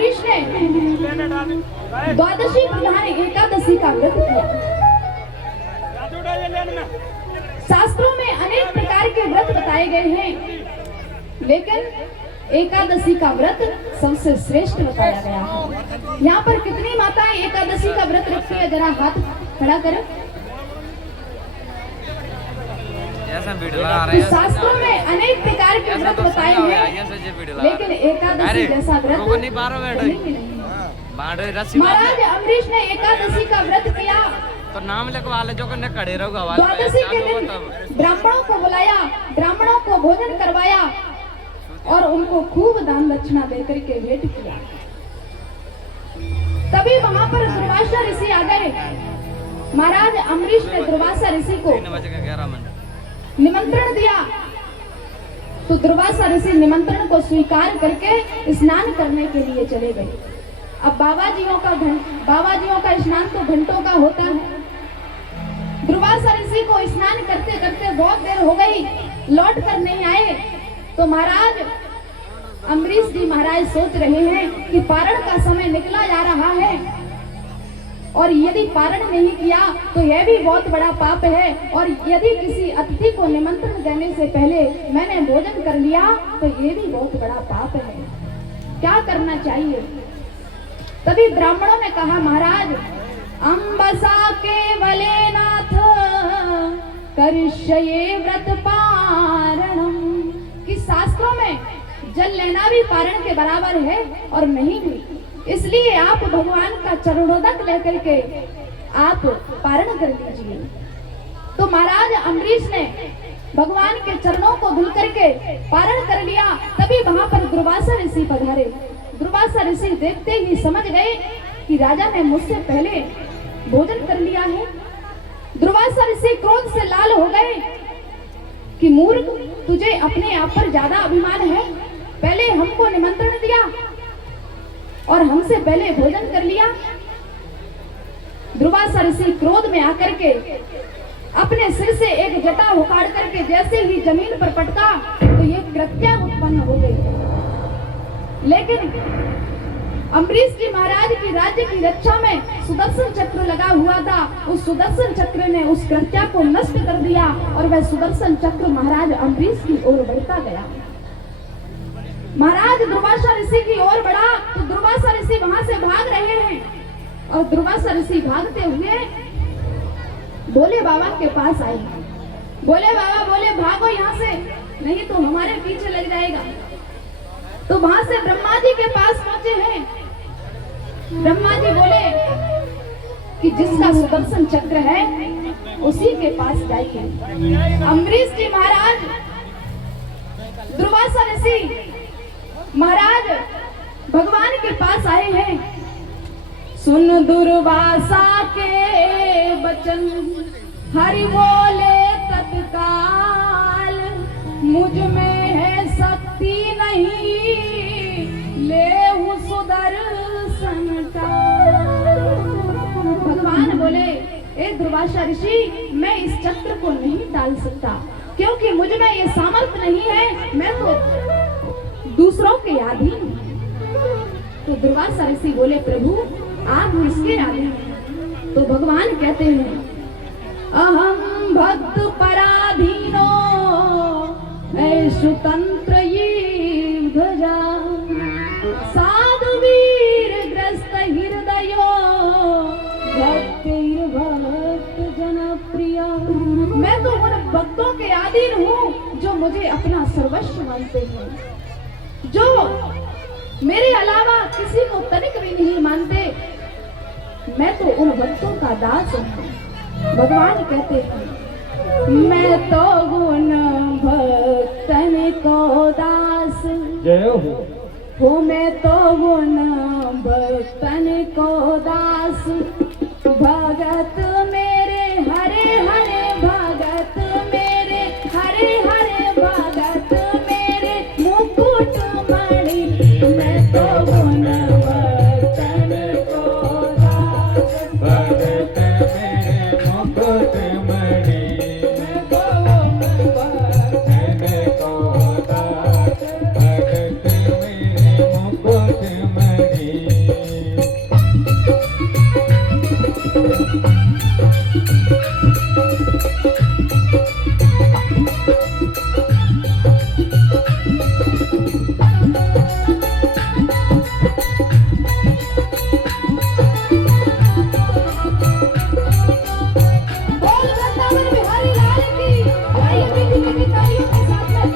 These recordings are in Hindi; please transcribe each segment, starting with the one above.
अम्बरीश ने द्वादशी प्रधान एकादशी का व्रत किया। शास्त्रों में अनेक प्रकार के व्रत बताए गए हैं, लेकिन एकादशी का व्रत सबसे श्रेष्ठ बताया गया है। यहाँ पर कितनी माताएं एकादशी का व्रत रखती है, जरा हाथ खड़ा करो। शास्त्रों में अनेक प्रकार के व्रत बताए हैं, लेकिन एकादशी जैसा व्रत महाराज अम्बरीश ने एकादशी का व्रत किया। तो नाम लिखवा ले जो खड़े रहोगा। द्वादशी के दिन ब्राह्मणों को बुलाया, ब्राह्मणों को भोजन करवाया और उनको खूब दान दक्षिणा देकर के भेंट किया। तभी वहां पर दुर्वासा ऋषि आ गए। महाराज अम्बरीश ने दुर्वासा ऋषि को निमंत्रण दिया, तो दुर्वासा ऋषि निमंत्रण को स्वीकार करके स्नान करने के लिए चले गए। अब बाबाजियों का स्नान तो घंटों का होता है। दुर्वासा ऋषि को स्नान करते करते बहुत देर हो गई, लौट कर नहीं आए। तो महाराज अम्बरीश जी महाराज सोच रहे हैं कि पारण का समय निकला जा रहा है और यदि पारण नहीं किया तो यह भी बहुत बड़ा पाप है, और यदि किसी अतिथि को निमंत्रण देने से पहले मैंने भोजन कर लिया तो यह भी बहुत बड़ा पाप है। क्या करना चाहिए? तभी ब्राह्मणों ने कहा, महाराज अम्बसा केवले नाथ करिष्ये व्रत पारणम, कि शास्त्रों में जल लेना भी पारण के बराबर है और नहीं भी, इसलिए आप भगवान का चरणोदक लेकर के आप पारण कर लीजिए। तो महाराज अम्बरीश ने भगवान के चरणों को धुल करके पारण कर लिया। तभी वहां पर दुर्वासा ऋषि पधारे। दुर्वासा ऋषि देखते ही समझ गए कि राजा ने मुझसे पहले भोजन कर लिया है। दुर्वासा ऋषि क्रोध से लाल हो गए कि मूर्ख, तुझे अपने आप पर ज्यादा अभिमान है। पहले हमको निमंत्रण दिया और हमसे पहले भोजन कर लिया। दुर्वासा ऋषि क्रोध में आकर के अपने सिर से एक जटा उखाड़ करके जैसे ही जमीन पर पटका तो ये कृत्या उत्पन्न हो गई। लेकिन अम्बरीश जी महाराज की राज्य की रक्षा में सुदर्शन चक्र लगा हुआ था। उस सुदर्शन चक्र ने उस कृत्या को नष्ट कर दिया और वह सुदर्शन चक्र महाराज अम्बरीश की ओर बढ़ता गया। महाराज दुर्वासा ऋषि की ओर बढ़ा तो दुर्वासा ऋषि वहां से भाग रहे हैं, और दुर्वासा ऋषि भागते हुए भोले बाबा के पास आए। भोले बाबा बोले, भागो यहाँ से, नहीं तो हमारे पीछे लग जाएगा। तो वहां से ब्रह्मा जी के पास पहुंचे हैं। ब्रह्मा जी बोले कि जिसका सुदर्शन चक्र है उसी के पास जाइए। अम्बरीश जी महाराज, दुर्वासा ऋषि महाराज भगवान के पास आए हैं। सुन दुर्वासा के वचन हरि बोले तत्काल, मुझ में है शक्ति नहीं लेहु सुदर्शन काल। भगवान बोले, ए दुर्वासा ऋषि, मैं इस चक्र को नहीं टाल सकता क्योंकि मुझ में ये सामर्थ्य नहीं है, मैं तो दूसरों के अधीन। तो दुर्वासा ऋषि बोले, प्रभु आप किसके अधीन? तो भगवान कहते हैं, अहम भक्त पराधीनो ऐसु तंत्र ये ध्वजा, साधु वीर ग्रस्त हृदयो भक्त जनप्रिय। मैं तो उन भक्तों के अधीन हूँ जो मुझे अपना सर्वस्व मानते हैं, जो मेरे अलावा किसी को तनिक भी नहीं मानते। मैं तो उन भक्तों का दास हूँ। भगवान कहते हैं, मैं तो उन भक्तन को दास, जय हो, मैं तो उन भक्तन को दास। भगत मेरे हरे हरे भगत मेरे हरे हरे भगत मेरे मुकुट मणि, मैं तो उन भक्तन को दास। भगत मेरे मुकुट मणि, मैं तो उन भगत को दास। भगत मेरे मुकुट मणि, बोल वृंदावन बिहारी लाल की। आइए मीठी मीठी तालियों के साथ में।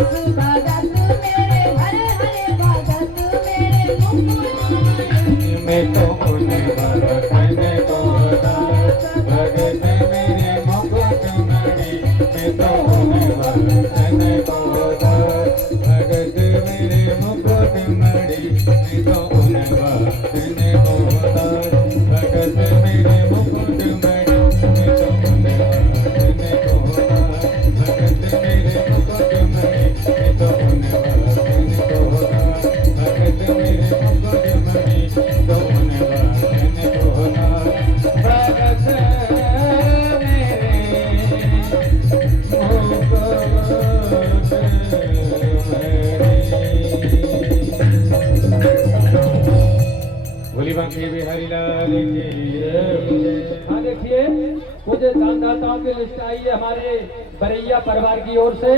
दास भगत मेरे हरे हरे भगत मेरे मुकुट मैं तो उन भगत ने को दास भगत मेरे मुकुट मणि मैं तो उन भगत ने को दास भगत मेरे मुकुट मणि मैं तो उन भगत ने को दास भगत मेरे मुकुट मणि मैं तो उन भगत ने को दास भगत मेरे मुकुट मणि मैं तो उन भगत ने को दास भगत मेरे मुकुट मणि तो उन भगत ने को दास भगत भोली बांके बिहारी लाल की जय। हाँ देखिए, मुझे दानदाताओं की लिस्ट आई है हमारे बरैया परिवार की ओर से।